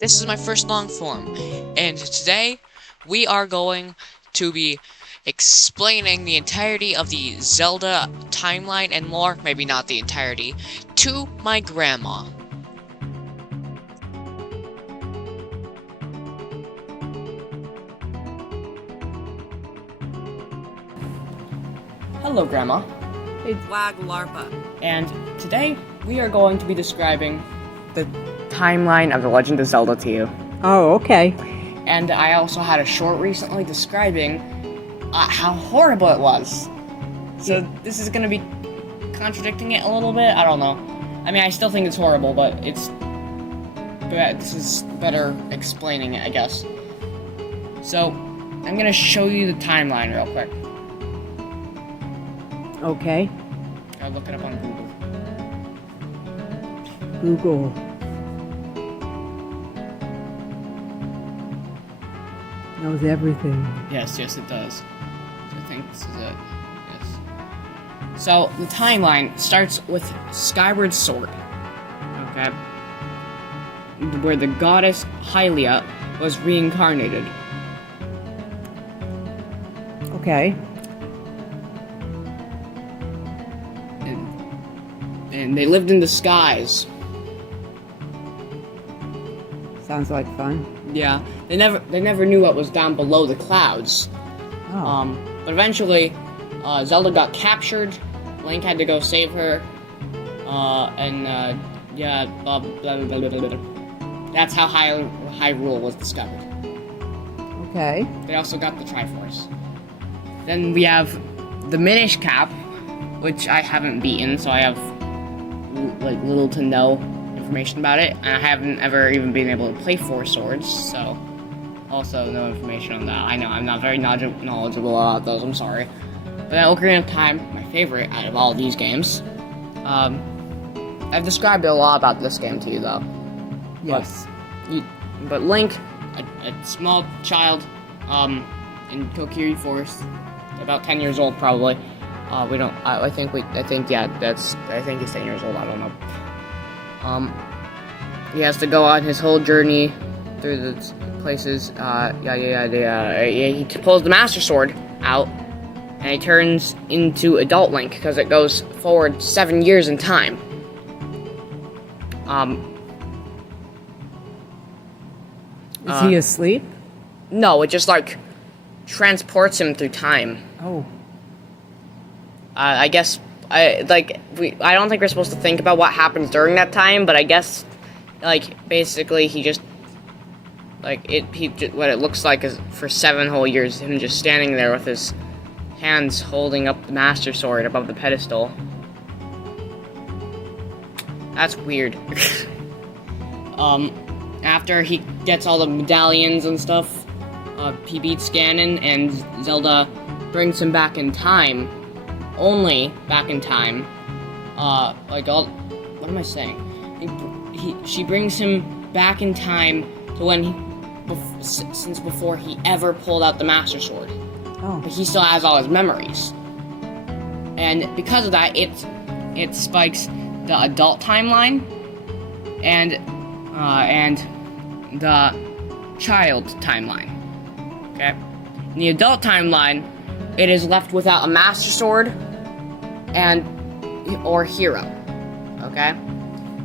This is my first long form, and today we are going to be explaining the entirety of the Zelda timeline and more, maybe not the entirety, to my grandma. Hello, Grandma. It's Waglarpa. And today we are going to be describing the timeline of The Legend of Zelda to you. Oh, okay. And I also had a short recently describing how horrible it was. So this is going to be contradicting it a little bit. I don't know. I mean, I still think it's horrible, but this is better explaining it, I guess. So I'm going to show you the timeline real quick. Okay. I'll look it up on Google. Google. Knows everything. Yes, it does. So I think this is it. Yes. So the timeline starts with Skyward Sword. Okay. Where the goddess Hylia was reincarnated. Okay. And they lived in the skies. Sounds like fun. Yeah. They never knew what was down below the clouds. Oh. But eventually, Zelda got captured. Link had to go save her. Yeah, blah, blah, blah, blah, blah, blah. That's how Hyrule was discovered. Okay. They also got the Triforce. Then we have the Minish Cap, which I haven't beaten, so I have little to no information about it. And I haven't ever even been able to play Four Swords, so also no information on that. I know I'm not very knowledgeable about those. I'm sorry. But then Ocarina of Time, my favorite out of all of these games. I've described a lot about this game to you, though. Yes. But Link, a small child, in Kokiri Forest, about 10 years old probably. I think he's 10 years old. I don't know. He has to go on his whole journey through the places. He pulls the Master Sword out, and he turns into Adult Link because it goes forward 7 years in time. Is he asleep? No, it just transports him through time. Oh. I guess I don't think we're supposed to think about what happens during that time, but I guess basically he just what it looks like is for 7 whole years him just standing there with his hands holding up the Master Sword above the pedestal. That's weird. After he gets all the medallions and stuff, he beats Ganon, and Zelda brings him back in time. Only back in time. What am I saying? She brings him back in time to when since before he ever pulled out the Master Sword. Oh. But he still has all his memories. And because of that, it spikes the adult timeline and the child timeline. Okay? In the adult timeline, it is left without a Master Sword or hero. Okay?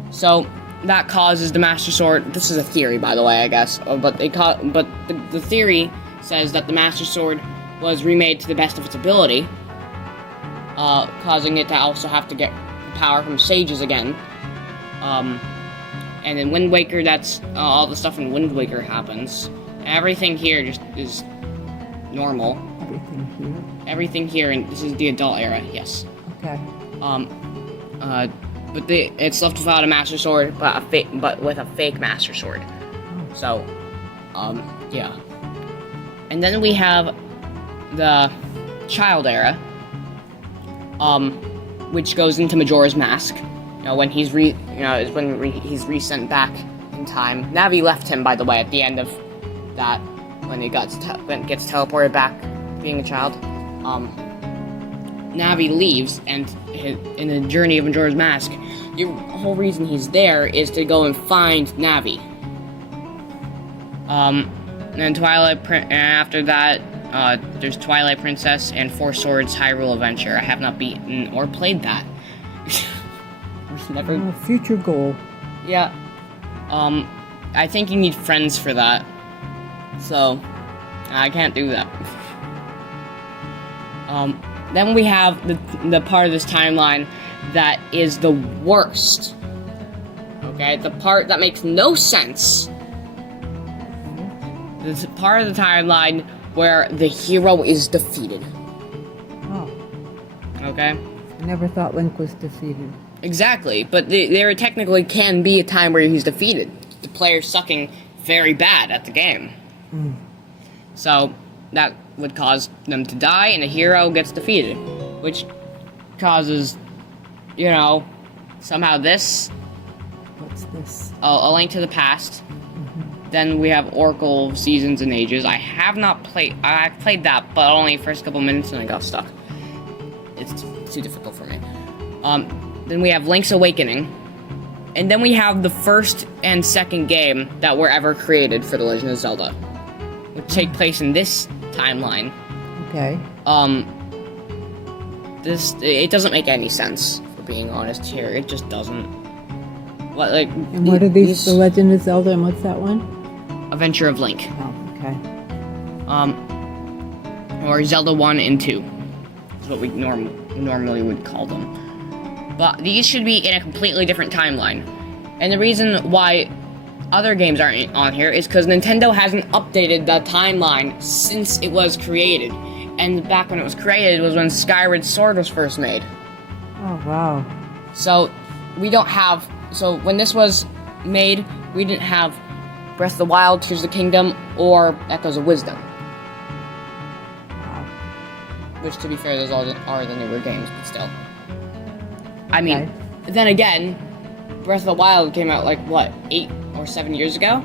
So that causes the Master Sword. This is a theory, by the way, I guess. But the theory says that the Master Sword was remade to the best of its ability, causing it to also have to get power from sages again. And in Wind Waker, that's all the stuff in Wind Waker happens. Everything here just is normal. Everything here, and this is the adult era. Yes. Okay. But it's left without a Master Sword, but with a fake Master Sword. Oh. So, yeah. And then we have the child era, which goes into Majora's Mask. When he's he's resent back in time. Navi left him, by the way, at the end of that when he gets teleported back, being a child. Navi leaves, and in the journey of Majora's Mask, the whole reason he's there is to go and find Navi. And then and after that, there's Twilight Princess and Four Swords Hyrule Adventure. I have not beaten or played that. Never. Future goal. Yeah. I think you need friends for that. So, I can't do that. Then we have the part of this timeline that is the worst. Okay, the part that makes no sense. This part of the timeline where the hero is defeated. Oh. Okay? I never thought Link was defeated. Exactly, but there technically can be a time where he's defeated. The player's sucking very bad at the game. Mm. So, that would cause them to die, and the hero gets defeated. Which causes, you know, somehow this. What's this? A Link to the Past. Then we have Oracle of Seasons and Ages. I have not played. I played that, but only the first couple minutes, and I got stuck. It's too difficult for me. Then we have Link's Awakening, and then we have the first and second game that were ever created for The Legend of Zelda, which take place in this timeline. Okay. It doesn't make any sense, for being honest here. It just doesn't. What, like? And what are these? The Legend of Zelda, and what's that one? Adventure of Link. Oh, okay. Or Zelda 1 and 2 is what we normally would call them. But these should be in a completely different timeline. And the reason why other games aren't on here is because Nintendo hasn't updated the timeline since it was created. And back when it was created was when Skyward Sword was first made. Oh, wow. So, we don't have... So, when this was made, we didn't have Breath of the Wild, Tears of the Kingdom, or Echoes of Wisdom. Wow. Which, to be fair, those all are the newer games, but still. I mean, Okay. then again, Breath of the Wild came out, like, what, 8 or 7 years ago?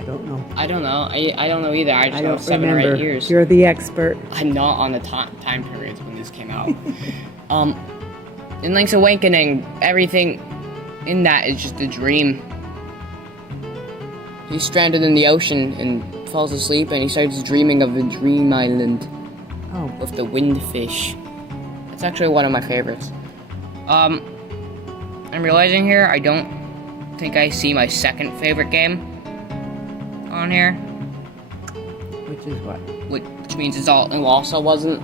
I don't know. I don't know. I don't know either. I just I know don't 7 remember. or 8 years. You're the expert. I'm not on the time periods when this came out. In Link's Awakening, everything in that is just a dream. He's stranded in the ocean and falls asleep, and he starts dreaming of a dream island Oh. with the windfish. It's actually one of my favorites. I'm realizing here I don't think I see my second favorite game on here, Which is what? which means it also wasn't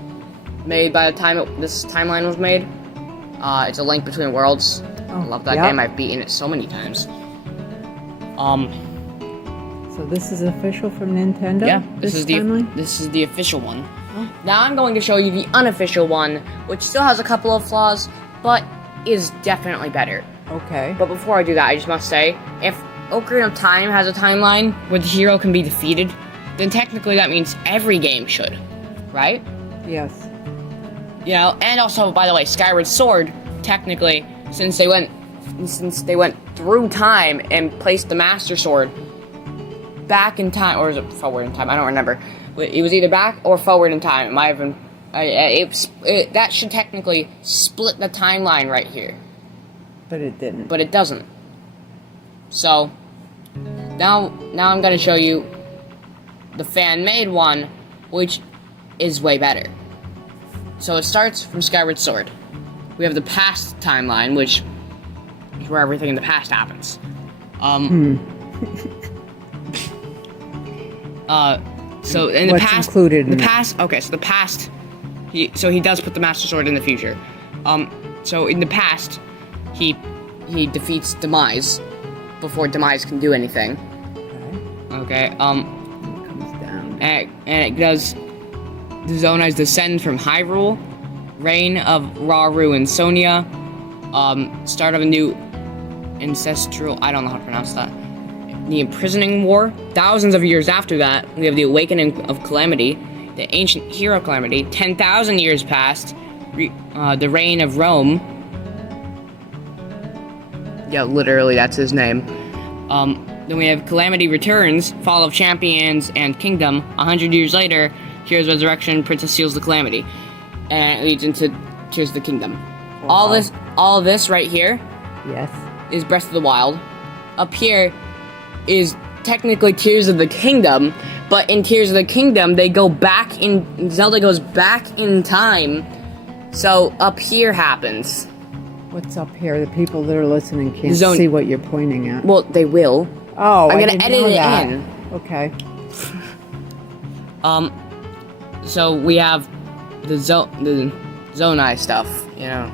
made by the time this timeline was made. It's A Link Between Worlds. Oh, I love that yeah. game. I've beaten it so many times. So this is official from Nintendo? Yeah, this is timeline? the official one. Oh. Now I'm going to show you the unofficial one, which still has a couple of flaws, but is definitely better. Okay. But before I do that, I just must say, if Ocarina of Time has a timeline where the hero can be defeated, then technically that means every game should, right? Yes. You know, and also, by the way, Skyward Sword, technically, since they went through time and placed the Master Sword back in time, or is it forward in time? I don't remember. It was either back or forward in time. It might have been. That should technically split the timeline right here, But it didn't. but it doesn't. So now I'm gonna show you the fan-made one, which is way better. So it starts from Skyward Sword. We have the past timeline, which is where everything in the past happens. So in the What's past, included in the it? past. Okay, so the past. He does put the Master Sword in the future. So in the past, he defeats Demise before Demise can do anything. Okay. Okay. It comes down. And it does. The Zonais descend from Hyrule, reign of Rauru and Sonia, start of a new ancestral. I don't know how to pronounce that. The Imprisoning War. Thousands of years after that, we have the Awakening of Calamity, the Ancient Hero Calamity. 10,000 years passed, the reign of Rome. Yeah, literally, that's his name. Then we have Calamity Returns, Fall of Champions, and Kingdom. 100 years later, Hero's Resurrection, Princess seals the Calamity, and it leads into Tears of the Kingdom. Wow. All this right here Yes. is Breath of the Wild. Up here is technically Tears of the Kingdom, but in Tears of the Kingdom, Zelda goes back in time, so up here happens. What's up here? The people that are listening can't Zone- see what you're pointing at. Well, they will. Oh, I'm I gonna didn't edit know it that. in. Okay. So we have the Zonai stuff, you know.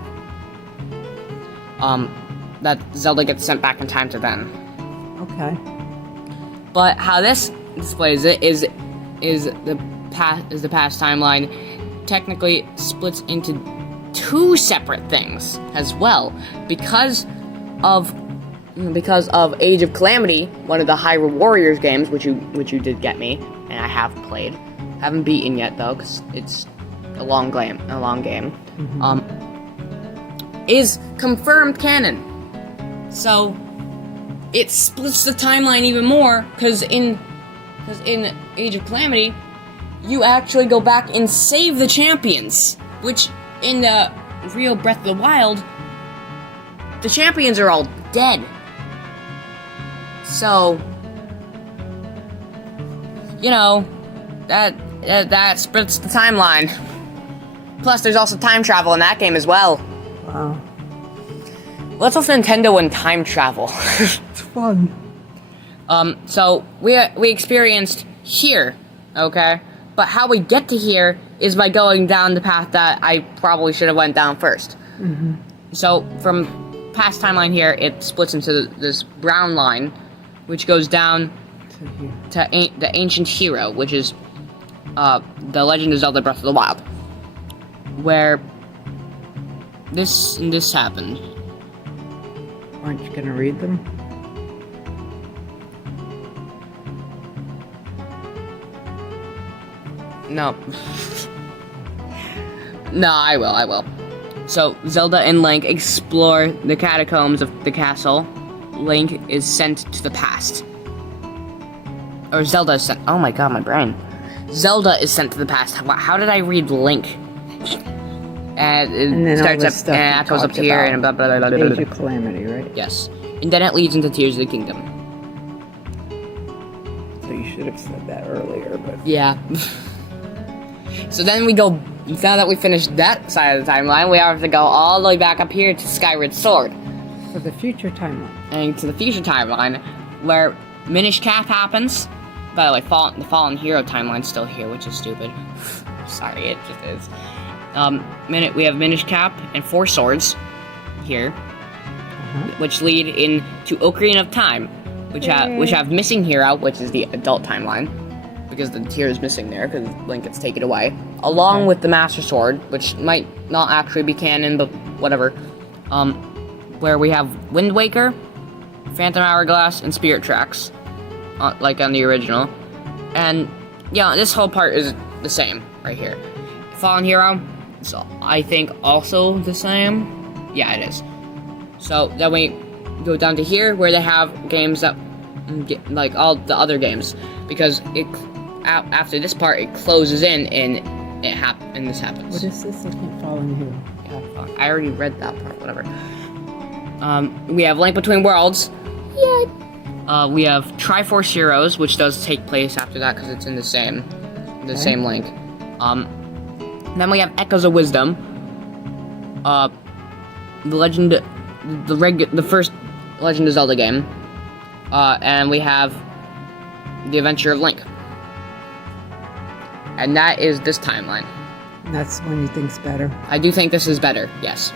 That Zelda gets sent back in time to then. Okay. But how this displays it is the past timeline technically splits into two separate things as well because of Age of Calamity, one of the Hyrule Warriors games, which you did get me, and I have played. Haven't beaten yet though, because it's a long game. Mm-hmm. Is confirmed canon. So it splits the timeline even more, because in Age of Calamity, you actually go back and save the champions, which in the real Breath of the Wild, the champions are all dead. So, you know, that splits the timeline. Plus, there's also time travel in that game as well. Wow. What's with Nintendo and time travel? It's fun. So we experienced here, okay? But how we get to here is by going down the path that I probably should have went down first. Mm-hmm. So from past timeline here, it splits into this brown line, which goes down to the Ancient Hero, which is the Legend of Zelda Breath of the Wild, where this happened. Aren't you gonna read them? No. No, I will. So, Zelda and Link explore the catacombs of the castle. Link is sent to the past. Or Zelda is sent... Oh my god, my brain. Zelda is sent to the past. How did I read Link? And And it then all starts this up, stuff and you it goes up talked here, about. and blah, blah, blah, blah, blah, Age blah. of Calamity, right? Yes. And then it leads into Tears of the Kingdom. So you should have said that earlier, but... Yeah. So then we go... Now that we finished that side of the timeline, we have to go all the way back up here to Skyward Sword. For the future timeline. And to the future timeline, where Minish Cap happens. By the way, the Fallen Hero timeline's still here, which is stupid. Sorry, it just is. We have Minish Cap and 4 swords here, which lead into Ocarina of Time, which have Missing Hero, which is the adult timeline, because the tear is missing there, because Link gets taken away, along with the Master Sword, which might not actually be canon, but whatever. Where we have Wind Waker, Phantom Hourglass, and Spirit Tracks, like on the original. And yeah, this whole part is the same right here. Fallen Hero, so I think also the same. Yeah, it is. So then we go down to here where they have games that like all the other games, because after this part it closes in and this happens. What is this? I can't follow you. Yeah, I already read that part. Whatever. We have Link Between Worlds. Yay. We have Triforce Heroes, which does take place after that because it's in the same Link. Then we have Echoes of Wisdom. The first Legend of Zelda game. And we have The Adventure of Link. And that is this timeline. And that's one you think's better. I do think this is better, yes.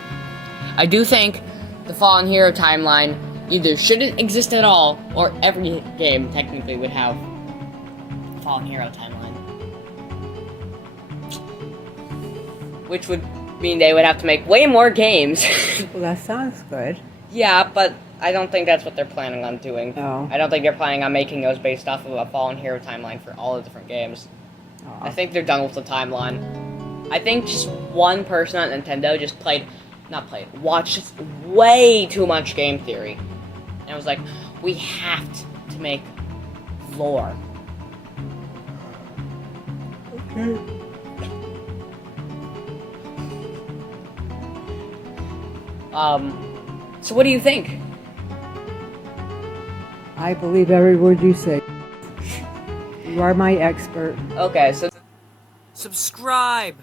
I do think the Fallen Hero timeline either shouldn't exist at all, or every game technically would have a Fallen Hero timeline. Which would mean they would have to make way more games. Well, that sounds good. Yeah, but I don't think that's what they're planning on doing. Oh. I don't think they're planning on making those based off of a Fallen Hero timeline for all the different games. Aw. I think they're done with the timeline. I think just one person at Nintendo just watched way too much game theory. And I was like, we have to make lore. Okay. So what do you think? I believe every word you say. You are my expert. Okay, so subscribe.